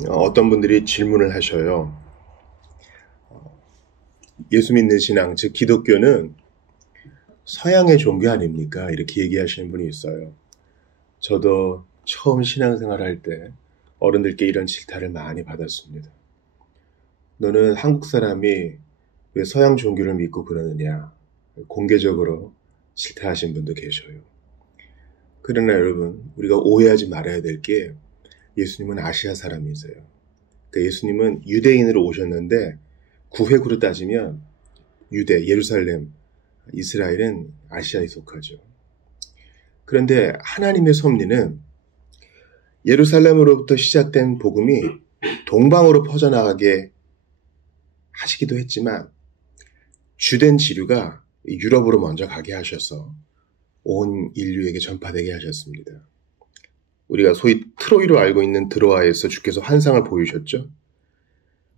어떤 분들이 질문을 하셔요. 예수 믿는 신앙, 즉 기독교는 서양의 종교 아닙니까? 이렇게 얘기하시는 분이 있어요. 저도 처음 신앙생활 할 때 어른들께 이런 질타를 많이 받았습니다. 너는 한국 사람이 왜 서양 종교를 믿고 그러느냐? 공개적으로 질타하신 분도 계셔요. 그러나 여러분, 우리가 오해하지 말아야 될 게 예수님은 아시아 사람이세요. 그러니까 예수님은 유대인으로 오셨는데 구획으로 따지면 유대, 예루살렘, 이스라엘은 아시아에 속하죠. 그런데 하나님의 섭리는 예루살렘으로부터 시작된 복음이 동방으로 퍼져나가게 하시기도 했지만 주된 지류가 유럽으로 먼저 가게 하셔서 온 인류에게 전파되게 하셨습니다. 우리가 소위 트로이로 알고 있는 드로아에서 주께서 환상을 보이셨죠.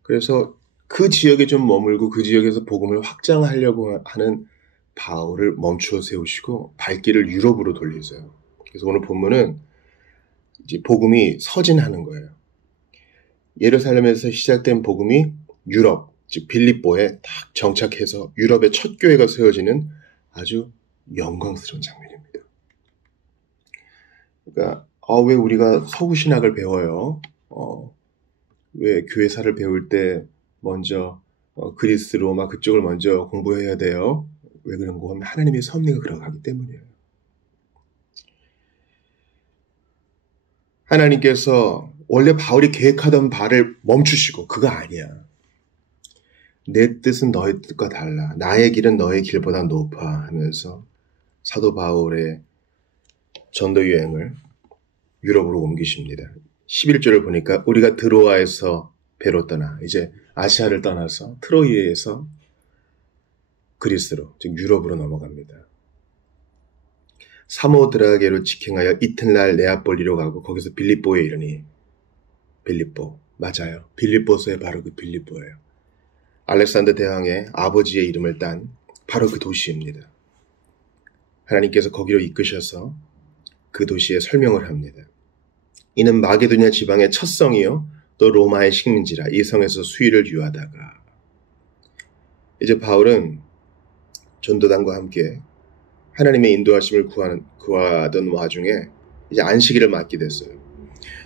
그래서 그 지역에 좀 머물고 그 지역에서 복음을 확장하려고 하는 바울을 멈추어 세우시고 발길을 유럽으로 돌리세요. 그래서 오늘 본문은 이제 복음이 서진하는 거예요. 예루살렘에서 시작된 복음이 유럽, 즉 빌립보에 딱 정착해서 유럽의 첫 교회가 세워지는 아주 영광스러운 장면입니다. 그러니까 왜 우리가 서구 신학을 배워요? 왜 교회사를 배울 때 먼저 그리스, 로마 그쪽을 먼저 공부해야 돼요? 왜 그런가 하면 하나님의 섭리가 그러가기 때문이에요. 하나님께서 원래 바울이 계획하던 바를 멈추시고 그거 아니야. 내 뜻은 너의 뜻과 달라. 나의 길은 너의 길보다 높아 하면서 사도 바울의 전도 여행을 유럽으로 옮기십니다. 11절을 보니까 우리가 드로아에서 배로 떠나 이제 아시아를 떠나서 트로이에서 그리스로 즉 유럽으로 넘어갑니다. 사모드라게로 직행하여 이튿날 네아폴리로 가고 거기서 빌립보에 이르니 빌립보 맞아요. 빌립보서의 바로 그 빌립보예요. 알렉산더 대왕의 아버지의 이름을 딴 바로 그 도시입니다. 하나님께서 거기로 이끄셔서 그 도시에 설명을 합니다. 이는 마게도냐 지방의 첫 성이요 또 로마의 식민지라 이 성에서 수위를 유하다가 이제 바울은 전도단과 함께 하나님의 인도하심을 구하던 와중에 이제 안식일을 맞게 됐어요.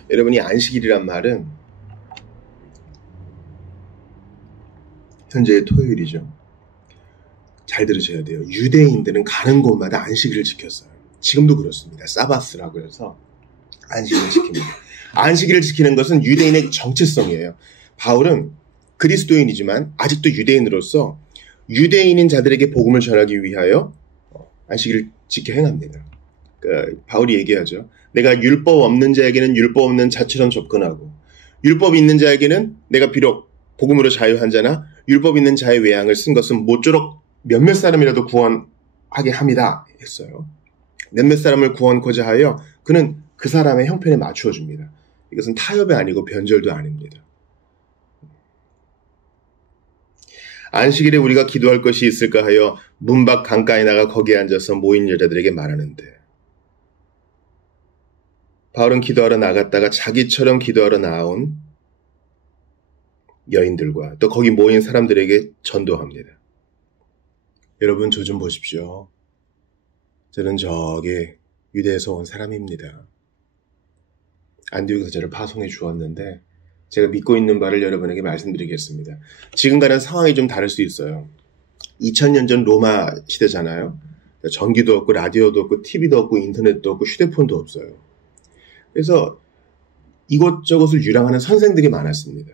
여러분이 안식일이란 말은 현재의 토요일이죠. 잘 들으셔야 돼요. 유대인들은 가는 곳마다 안식일을 지켰어요. 지금도 그렇습니다. 사바스라고 해서 안식일을 지킵니다. 안식일을 지키는 것은 유대인의 정체성이에요. 바울은 그리스도인이지만 아직도 유대인으로서 유대인인 자들에게 복음을 전하기 위하여 안식일을 지켜 행합니다. 그러니까 바울이 얘기하죠. 내가 율법 없는 자에게는 율법 없는 자처럼 접근하고 율법 있는 자에게는 내가 비록 복음으로 자유한 자나 율법 있는 자의 외양을 쓴 것은 모쪼록 몇몇 사람이라도 구원하게 합니다 했어요. 몇몇 사람을 구원코자 하여 그는 그 사람의 형편에 맞추어 줍니다. 이것은 타협이 아니고 변절도 아닙니다. 안식일에 우리가 기도할 것이 있을까 하여 문 밖 강가에 나가 거기에 앉아서 모인 여자들에게 말하는데 바울은 기도하러 나갔다가 자기처럼 기도하러 나온 여인들과 또 거기 모인 사람들에게 전도합니다. 여러분 저 좀 보십시오. 저는 저기 유대에서 온 사람입니다. 안디옥에서 저를 파송해 주었는데 제가 믿고 있는 바를 여러분에게 말씀드리겠습니다. 지금과는 상황이 좀 다를 수 있어요. 2000년 전 로마 시대잖아요. 전기도 없고 라디오도 없고 TV도 없고 인터넷도 없고 휴대폰도 없어요. 그래서 이것저것을 유랑하는 선생들이 많았습니다.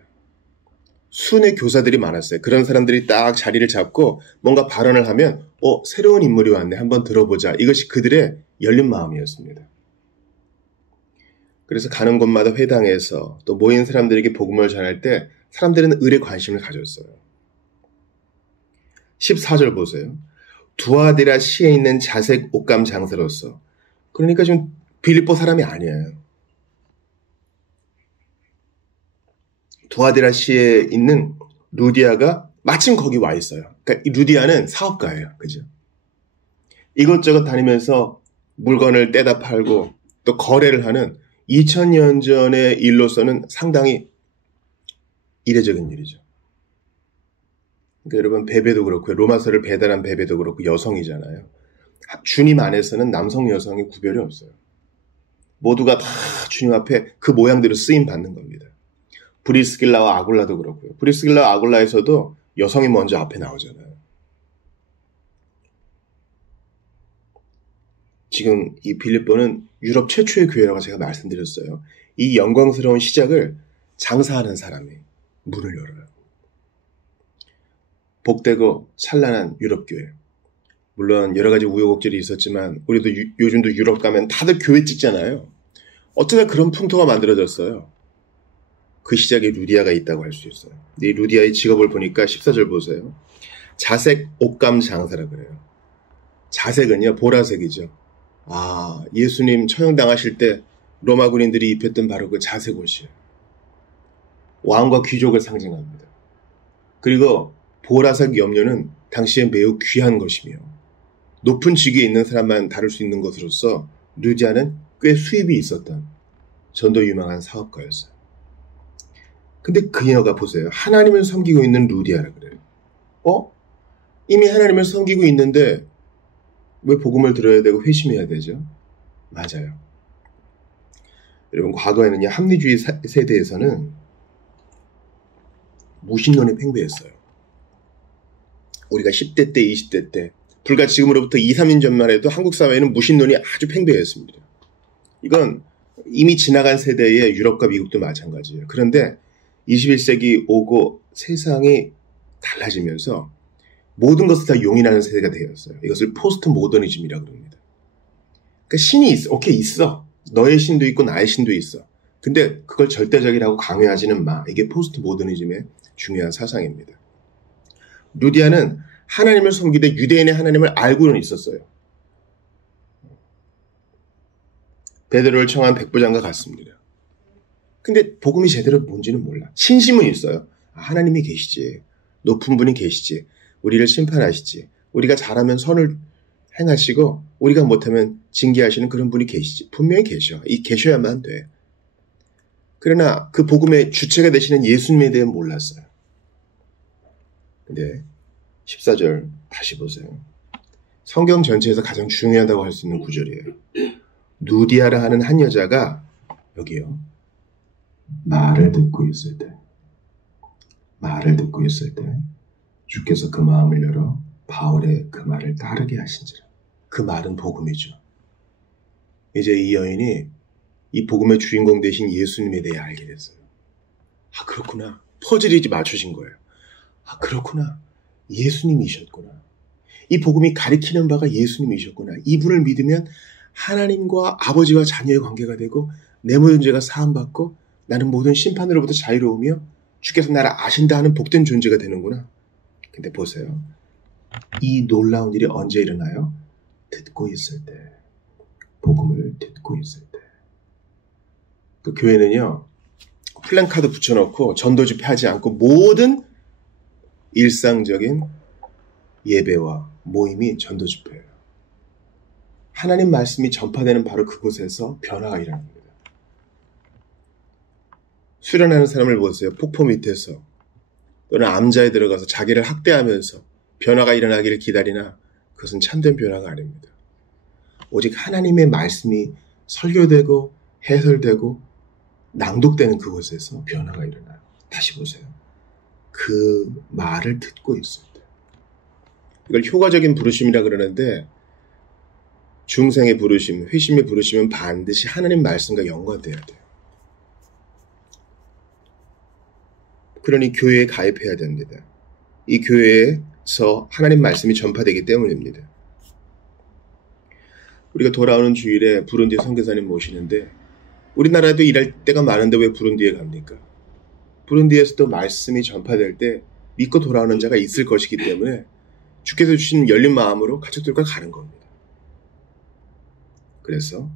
순회 교사들이 많았어요. 그런 사람들이 딱 자리를 잡고 뭔가 발언을 하면 새로운 인물이 왔네. 한번 들어보자. 이것이 그들의 열린 마음이었습니다. 그래서 가는 곳마다 회당에서 또 모인 사람들에게 복음을 전할 때 사람들은 을에 관심을 가졌어요. 14절 보세요. 두아디라 시에 있는 자색 옷감 장사로서 그러니까 지금 빌립보 사람이 아니에요. 두아디라 시에 있는 루디아가 마침 거기 와 있어요. 그러니까 이 루디아는 사업가예요. 그죠? 이것저것 다니면서 물건을 떼다 팔고 또 거래를 하는 2000년 전의 일로서는 상당히 이례적인 일이죠. 그러니까 여러분 베베도 그렇고요. 로마서를 배달한 베베도 그렇고 여성이잖아요. 주님 안에서는 남성 여성의 구별이 없어요. 모두가 다 주님 앞에 그 모양대로 쓰임 받는 겁니다. 브리스길라와 아굴라도 그렇고요. 브리스길라와 아굴라에서도 여성이 먼저 앞에 나오잖아요. 지금 이 빌립보는 유럽 최초의 교회라고 제가 말씀드렸어요. 이 영광스러운 시작을 장사하는 사람이 문을 열어요. 복되고 찬란한 유럽 교회. 물론 여러 가지 우여곡절이 있었지만 우리도 요즘도 유럽 가면 다들 교회 찍잖아요. 어쩌다 그런 풍토가 만들어졌어요. 그 시작에 루디아가 있다고 할 수 있어요. 이 루디아의 직업을 보니까 14절 보세요. 자색 옷감 장사라 그래요. 자색은요 보라색이죠. 예수님 처형당하실 때 로마 군인들이 입혔던 바로 그 자색 옷이에요. 왕과 귀족을 상징합니다. 그리고 보라색 염료는 당시에 매우 귀한 것이며 높은 직위에 있는 사람만 다룰 수 있는 것으로서 루디아는 꽤 수입이 있었던 전도 유망한 사업가였어요. 근데 그녀가 보세요. 하나님을 섬기고 있는 루디아라 그래요. 이미 하나님을 섬기고 있는데 왜 복음을 들어야 되고 회심해야 되죠? 맞아요. 여러분 과거에는요. 합리주의 세대에서는 무신론이 팽배했어요. 우리가 10대 때, 20대 때 불과 지금으로부터 2, 3년 전만 해도 한국 사회에는 무신론이 아주 팽배했습니다. 이건 이미 지나간 세대의 유럽과 미국도 마찬가지예요. 그런데 21세기 오고 세상이 달라지면서 모든 것을 다 용인하는 세대가 되었어요. 이것을 포스트 모더니즘이라고 합니다. 그러니까 신이 있어. 오케이, 있어. 너의 신도 있고 나의 신도 있어. 근데 그걸 절대적이라고 강요하지는 마. 이게 포스트 모더니즘의 중요한 사상입니다. 루디아는 하나님을 섬기되 유대인의 하나님을 알고는 있었어요. 베드로를 청한 백부장과 같습니다. 근데 복음이 제대로 뭔지는 몰라. 신심은 있어요. 하나님이 계시지. 높은 분이 계시지. 우리를 심판하시지. 우리가 잘하면 선을 행하시고 우리가 못하면 징계하시는 그런 분이 계시지. 분명히 계셔. 계셔야만 돼. 그러나 그 복음의 주체가 되시는 예수님에 대해 몰랐어요. 근데 14절 다시 보세요. 성경 전체에서 가장 중요하다고 할 수 있는 구절이에요. 누디아라 하는 한 여자가 여기요. 말을 듣고 있을 때 주께서 그 마음을 열어 바울의 그 말을 따르게 하신지라. 그 말은 복음이죠. 이제 이 여인이 이 복음의 주인공 되신 예수님에 대해 알게 됐어요. 그렇구나. 퍼즐이 맞춰진 거예요. 그렇구나. 예수님이셨구나. 이 복음이 가리키는 바가 예수님이셨구나. 이분을 믿으면 하나님과 아버지와 자녀의 관계가 되고 내 모든 죄가 사함받고 나는 모든 심판으로부터 자유로우며 주께서 나를 아신다 하는 복된 존재가 되는구나. 근데 보세요. 이 놀라운 일이 언제 일어나요? 듣고 있을 때. 복음을 듣고 있을 때. 그 교회는요. 플랜카드 붙여놓고 전도 집회하지 않고 모든 일상적인 예배와 모임이 전도 집회예요. 하나님 말씀이 전파되는 바로 그곳에서 변화가 일어납니다. 수련하는 사람을 보세요. 폭포 밑에서 또는 암자에 들어가서 자기를 학대하면서 변화가 일어나기를 기다리나 그것은 참된 변화가 아닙니다. 오직 하나님의 말씀이 설교되고 해설되고 낭독되는 그곳에서 변화가 일어나요. 다시 보세요. 그 말을 듣고 있을 때. 이걸 효과적인 부르심이라 그러는데 중생의 부르심, 회심의 부르심은 반드시 하나님 말씀과 연관돼야 돼요. 그러니 교회에 가입해야 됩니다. 이 교회에서 하나님 말씀이 전파되기 때문입니다. 우리가 돌아오는 주일에 부룬디 선교사님 모시는데 우리나라에도 일할 때가 많은데 왜 부룬디에 갑니까? 부룬디에서도 말씀이 전파될 때 믿고 돌아오는 자가 있을 것이기 때문에 주께서 주신 열린 마음으로 가족들과 가는 겁니다. 그래서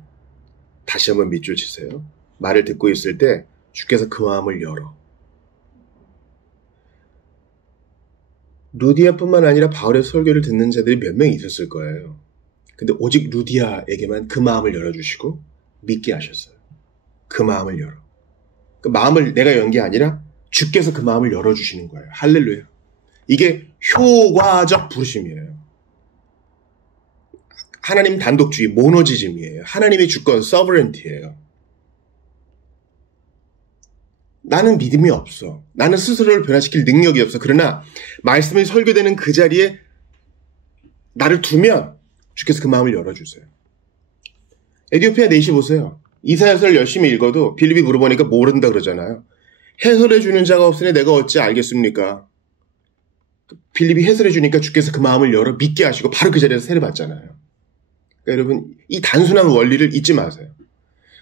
다시 한번 밑줄 치세요. 말을 듣고 있을 때 주께서 그 마음을 열어. 루디아뿐만 아니라 바울의 설교를 듣는 자들이 몇 명 있었을 거예요. 근데 오직 루디아에게만 그 마음을 열어주시고 믿게 하셨어요. 그 마음을 열어. 그 마음을 내가 연 게 아니라 주께서 그 마음을 열어주시는 거예요. 할렐루야. 이게 효과적 부르심이에요. 하나님 단독주의, 모노지즘이에요. 하나님의 주권, 서버런티예요. 나는 믿음이 없어. 나는 스스로를 변화시킬 능력이 없어. 그러나 말씀이 설교되는 그 자리에 나를 두면 주께서 그 마음을 열어주세요. 에티오피아 내시 보세요. 이사야서를 열심히 읽어도 빌립이 물어보니까 모른다 그러잖아요. 해설해 주는 자가 없으니 내가 어찌 알겠습니까? 빌립이 해설해 주니까 주께서 그 마음을 열어 믿게 하시고 바로 그 자리에서 세례 받잖아요. 그러니까 여러분, 이 단순한 원리를 잊지 마세요.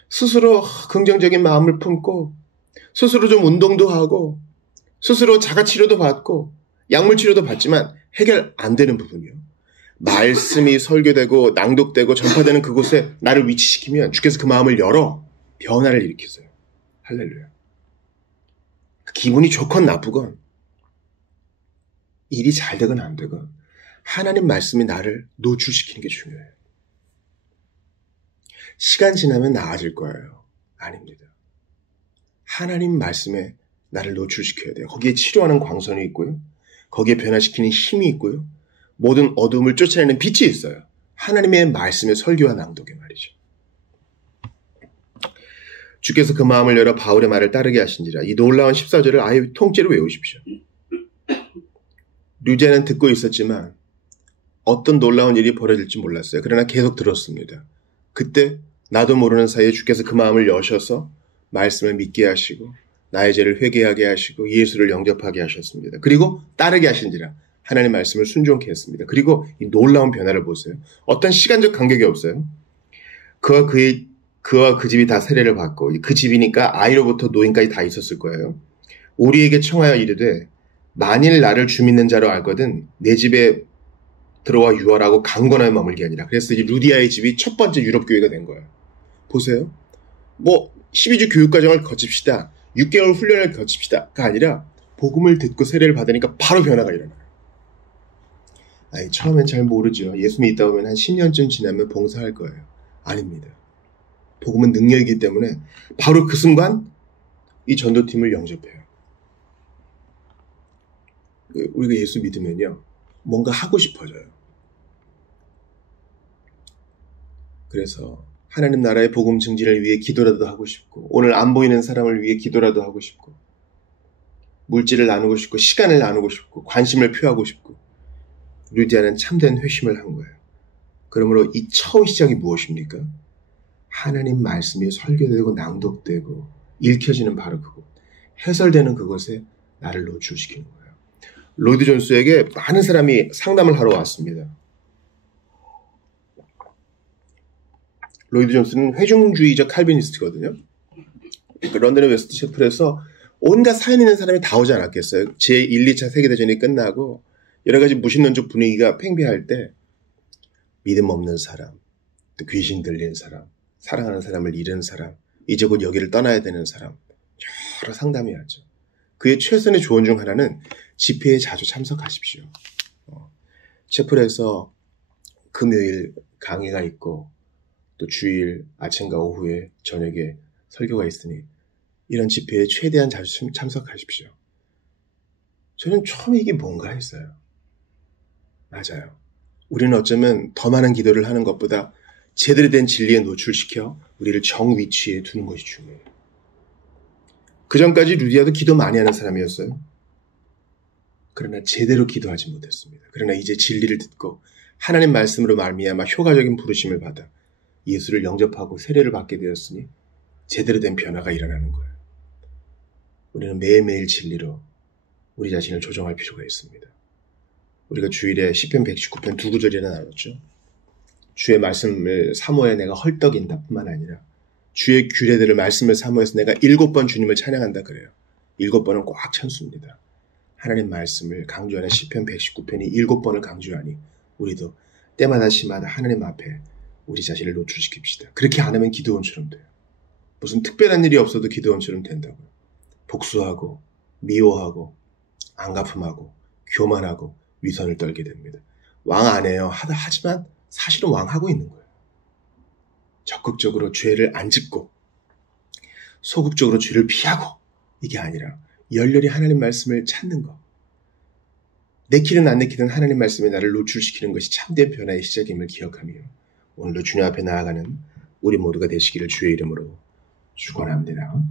스스로 긍정적인 마음을 품고 스스로 좀 운동도 하고 스스로 자가치료도 받고 약물치료도 받지만 해결 안 되는 부분이요. 말씀이 설교되고 낭독되고 전파되는 그곳에 나를 위치시키면 주께서 그 마음을 열어 변화를 일으키세요. 할렐루야. 기분이 좋건 나쁘건 일이 잘 되건 안 되건 하나님 말씀이 나를 노출시키는 게 중요해요. 시간 지나면 나아질 거예요. 아닙니다. 하나님 말씀에 나를 노출시켜야 돼요. 거기에 치료하는 광선이 있고요. 거기에 변화시키는 힘이 있고요. 모든 어둠을 쫓아내는 빛이 있어요. 하나님의 말씀의 설교와 낭독의 말이죠. 주께서 그 마음을 열어 바울의 말을 따르게 하신지라. 이 놀라운 14절을 아예 통째로 외우십시오. 류제는 듣고 있었지만 어떤 놀라운 일이 벌어질지 몰랐어요. 그러나 계속 들었습니다. 그때 나도 모르는 사이에 주께서 그 마음을 여셔서 말씀을 믿게 하시고 나의 죄를 회개하게 하시고 예수를 영접하게 하셨습니다. 그리고 따르게 하신지라. 하나님 말씀을 순종케 했습니다. 그리고 이 놀라운 변화를 보세요. 어떤 시간적 간격이 없어요. 그와 그 집이 다 세례를 받고 그 집이니까 아이로부터 노인까지 다 있었을 거예요. 우리에게 청하여 이르되 만일 나를 주 믿는 자로 알거든 내 집에 들어와 유월하고 강건하여 머물게 아니라. 그래서 이 루디아의 집이 첫 번째 유럽 교회가 된 거예요. 보세요. 12주 교육과정을 거칩시다. 6개월 훈련을 거칩시다가 아니라 복음을 듣고 세례를 받으니까 바로 변화가 일어나요. 처음엔 잘 모르죠. 예수 믿다 보면 한 10년쯤 지나면 봉사할 거예요. 아닙니다. 복음은 능력이기 때문에 바로 그 순간 이 전도팀을 영접해요. 우리가 예수 믿으면요. 뭔가 하고 싶어져요. 그래서 하나님 나라의 복음 증진을 위해 기도라도 하고 싶고 오늘 안 보이는 사람을 위해 기도라도 하고 싶고 물질을 나누고 싶고 시간을 나누고 싶고 관심을 표하고 싶고 루디아는 참된 회심을 한 거예요. 그러므로 이 처음 시작이 무엇입니까? 하나님 말씀이 설교되고 낭독되고 읽혀지는 바로 그곳, 해설되는 그곳에 나를 노출시키는 거예요. 로이드 존스에게 많은 사람이 상담을 하러 왔습니다. 로이드 존스는 회중주의적 칼비니스트거든요. 그러니까 런던의 웨스트 셰플에서 온갖 사연 있는 사람이 다 오지 않았겠어요. 제1, 2차 세계대전이 끝나고 여러 가지 무신론적 분위기가 팽배할 때 믿음 없는 사람, 또 귀신 들린 사람, 사랑하는 사람을 잃은 사람, 이제 곧 여기를 떠나야 되는 사람 여러 상담이 왔죠. 그의 최선의 조언 중 하나는 집회에 자주 참석하십시오. 셰플에서 금요일 강의가 있고 또 주일 아침과 오후에 저녁에 설교가 있으니 이런 집회에 최대한 자주 참석하십시오. 저는 처음에 이게 뭔가 했어요. 맞아요. 우리는 어쩌면 더 많은 기도를 하는 것보다 제대로 된 진리에 노출시켜 우리를 정위치에 두는 것이 중요해요. 그 전까지 루디아도 기도 많이 하는 사람이었어요. 그러나 제대로 기도하지 못했습니다. 그러나 이제 진리를 듣고 하나님 말씀으로 말미암아 효과적인 부르심을 받아 예수를 영접하고 세례를 받게 되었으니 제대로 된 변화가 일어나는 거예요. 우리는 매일매일 진리로 우리 자신을 조정할 필요가 있습니다. 우리가 주일에 시편 119편 두 구절이나 나눴죠. 주의 말씀을 사모해 내가 헐떡인다 뿐만 아니라 주의 규례들을 말씀을 사모해서 내가 7번 주님을 찬양한다 그래요. 7번은 꽉 찬수입니다. 하나님 말씀을 강조하는 시편 119편이 7번을 강조하니 우리도 때마다 시마다 하나님 앞에 우리 자신을 노출시킵시다. 그렇게 안 하면 기드온처럼 돼요. 무슨 특별한 일이 없어도 기드온처럼 된다고요. 복수하고 미워하고 안갚음하고 교만하고 위선을 떨게 됩니다. 왕 안 해요. 하지만 사실은 왕하고 있는 거예요. 적극적으로 죄를 안 짓고 소극적으로 죄를 피하고 이게 아니라 열렬히 하나님 말씀을 찾는 것. 내키든 안 내키든 하나님 말씀에 나를 노출시키는 것이 참된 변화의 시작임을 기억하며 오늘도 주님 앞에 나아가는 우리 모두가 되시기를 주의 이름으로 축원합니다.